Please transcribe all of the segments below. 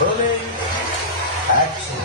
Rolling action.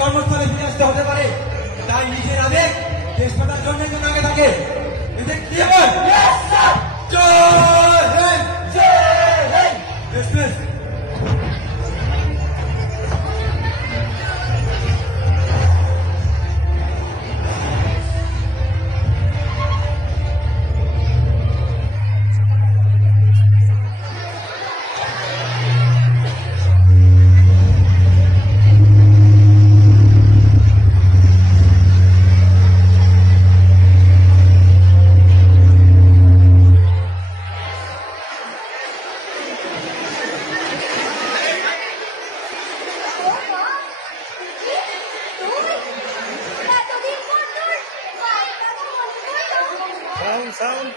কর্মস্থলে ফিরে আসতে হতে পারে, তাই নিজের আবেগ দেশ মাতার জন্য যেন আগে থাকে। এদের কি হয়? Sound.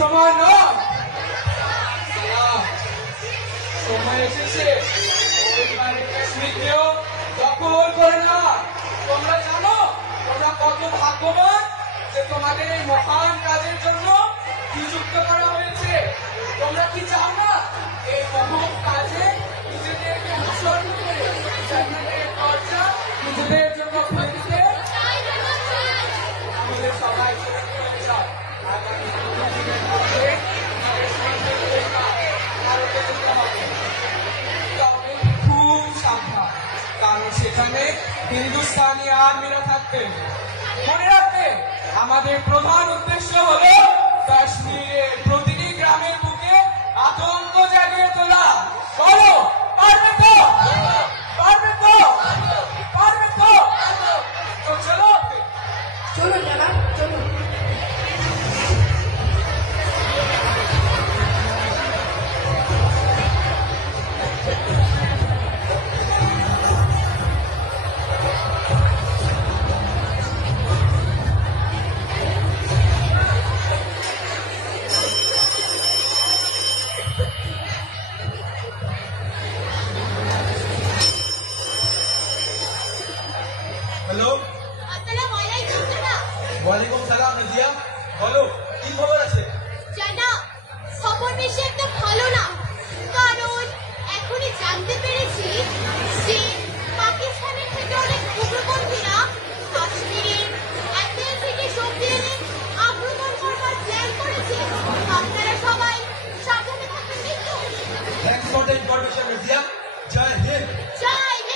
সময় নয়, সময় এসেছে স্মৃতিও দখল করে নেওয়া। তোমরা জানো তোমরা কত ভাগ্যবান যে তোমাদের এই মহান কাজের জন্য নিযুক্ত করা হয়েছে। তোমরা কি চাও না এই মহান কাজে সেখানে হিন্দুস্তানি আর্মিরা থাকতেন। মনে রাখবে, আমাদের প্রধান উদ্দেশ্য হলো কাশ্মীরের প্রতিটি গ্রামের বুকে আতঙ্ক জাগিয়ে তোলা। বলো, পারবে তো? পারবে তো? পারবে তো? তো চলো, চলুন জনাব, চলুন। হ্যালো, আসসালামু আলাইকুম জনাব। ওয়ালাইকুম সালাম। নাজিয়া, বলো কি খবর আছে? জনাব, খবর বেশি একটা ভালো না, কারণ এখনই জানতে পেরেছি যে পাকিস্তানের থেকে অনেক উগ্রপন্থীরা কাশ্মীরের অ্যাপেল থেকে সবজি এনে আক্রমণ করবার প্ল্যান করেছে। আপনারা সবাই সাবধানে থাকবেন কিন্তু। Thanks for the information Nazia. জয় হিন্দ। জয় Hind.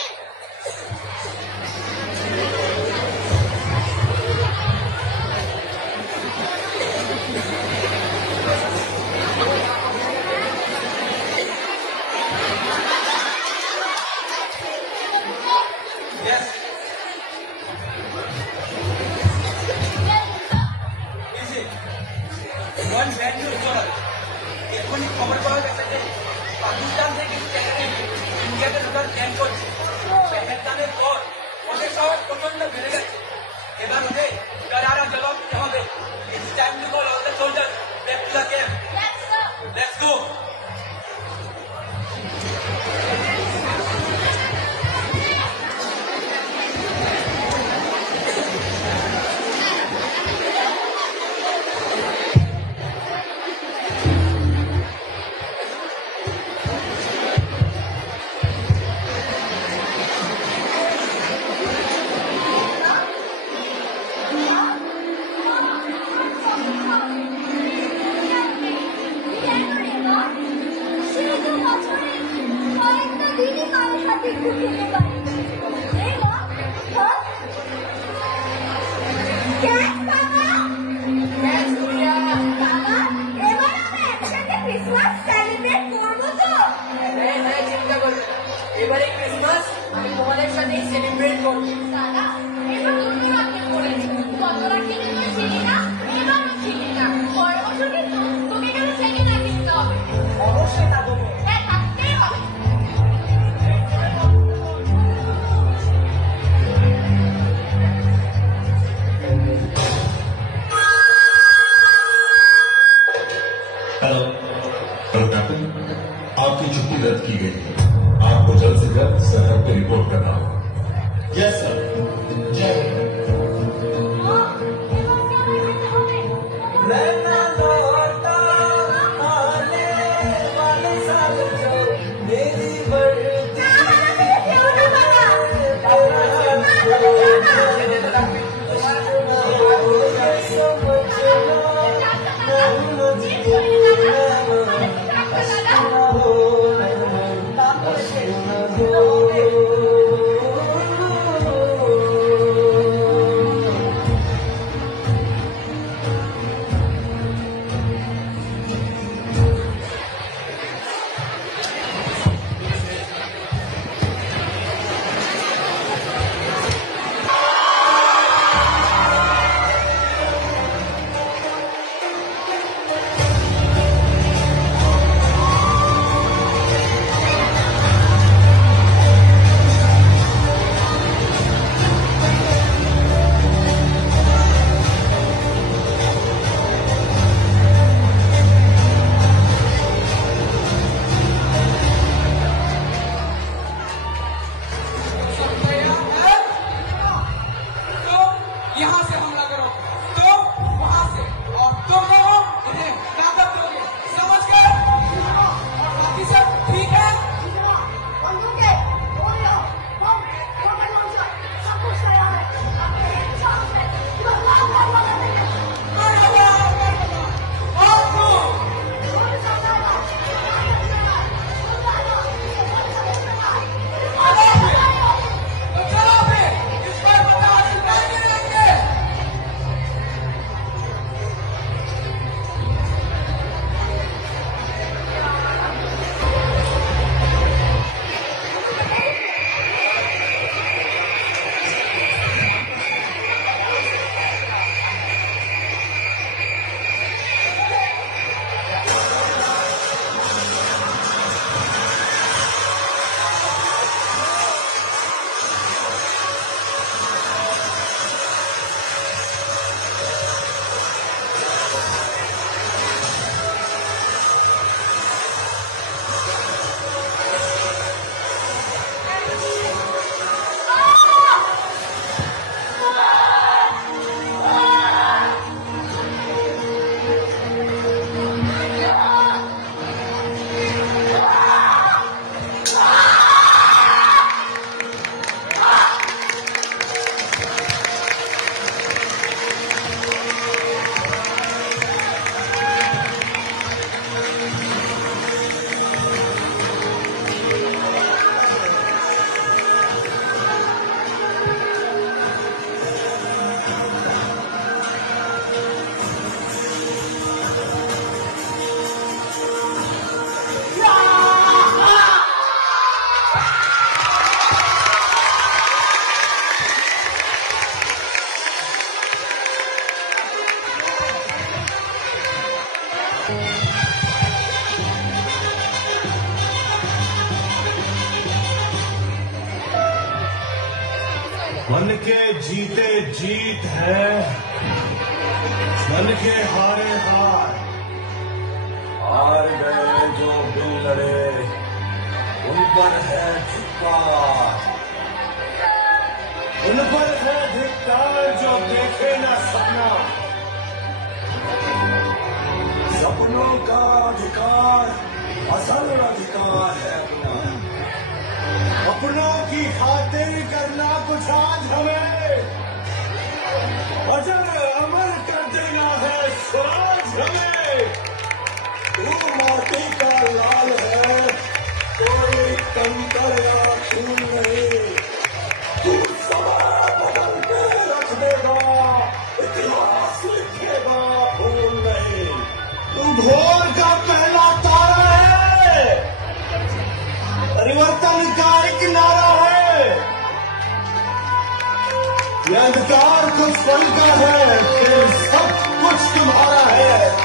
Yes. Easy. One bad news চলে। এক্ষুনি খবর পাওয়া গেছে যে পাকিস্তান থেকে ইন্ডিয়াকে ঢোকার প্ল্যান করছে। পেহেলগামের পর ওদের শহর প্রচন্ড বেড়ে গেছে। এবার ওদের করারা জবাব দিতে হবে। It's time to call all the soldiers back to the camp. Let's go. এবারে ক্রিসমাস আমি তোমাদের সাথে সেলিব্রেট করবো। অবশ্যই তা দেবো। हेलो हेलो कैप्टन, आपकी छुट्टी रद्द की गई है। आपको जल्द से जल्द सरहद पे रिपोर्ट करना होगा। Yes sir. जय हिंद। मन के जीते जीत है, मन के हारे हार। हार गए जो दिल लड़े उन पर है धिक्कार, उन पर है धिक्कार जो देखे न सपना। सपनों का अधिकार असल अधिकार है अपना, अपनों की खातिर करना कुछ आज हमें, अजर अमर कर देना है स्वराज हमें। तू माटी का लाल है, कोई कंकर या खून नहीं, तू समय बदल के रख देगा, इतिहास लिखेगा भूल नहीं। तू भोर का पहला तारा है, परिवर्तन का एक नारा है, ये अंधकार कुछ पल का है, फिर सब कुछ तुम्हारा है।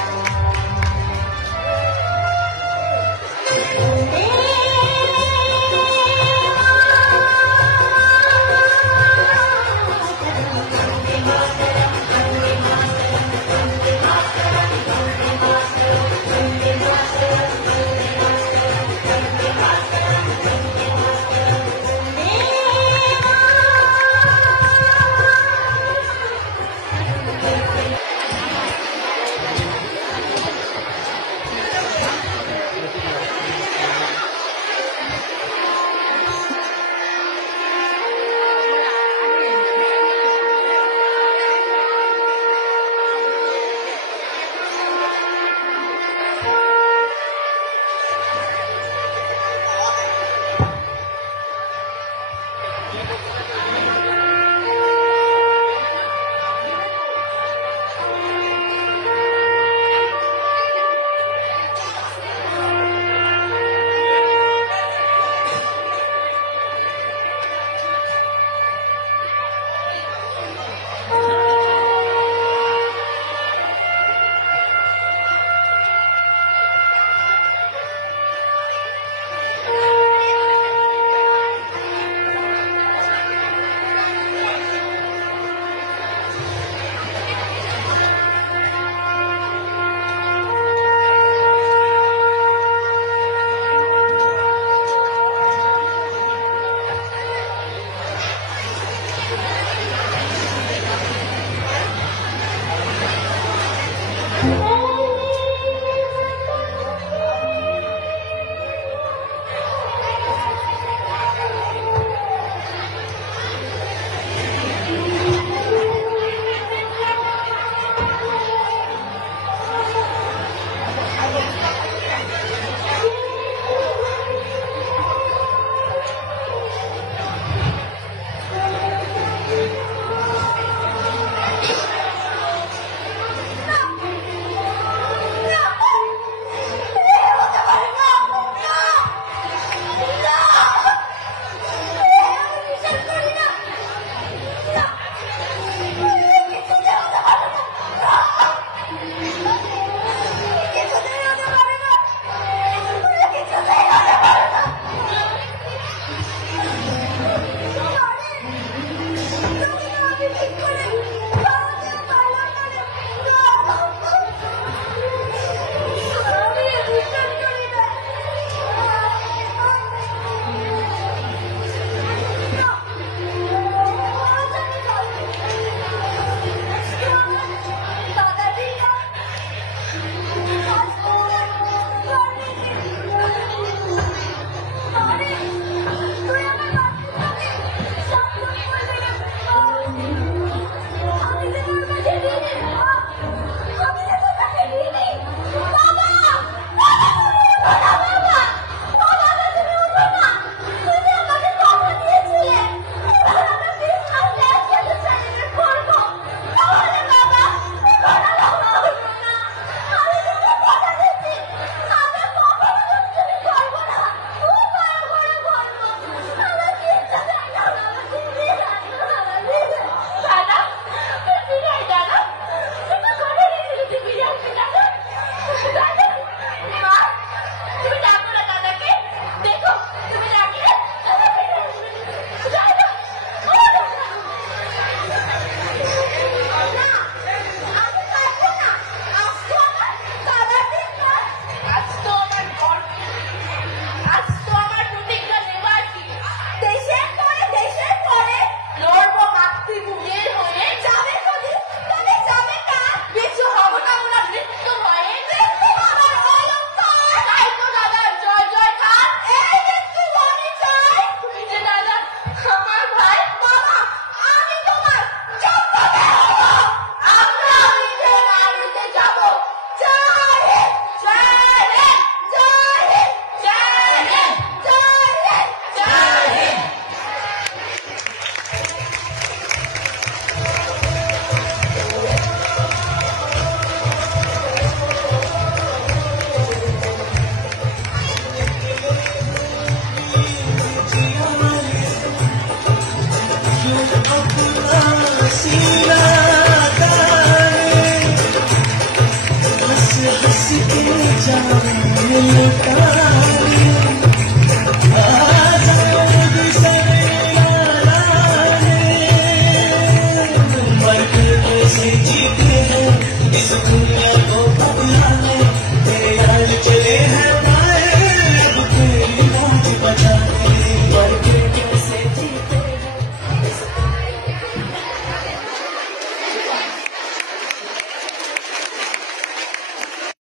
किसके जाने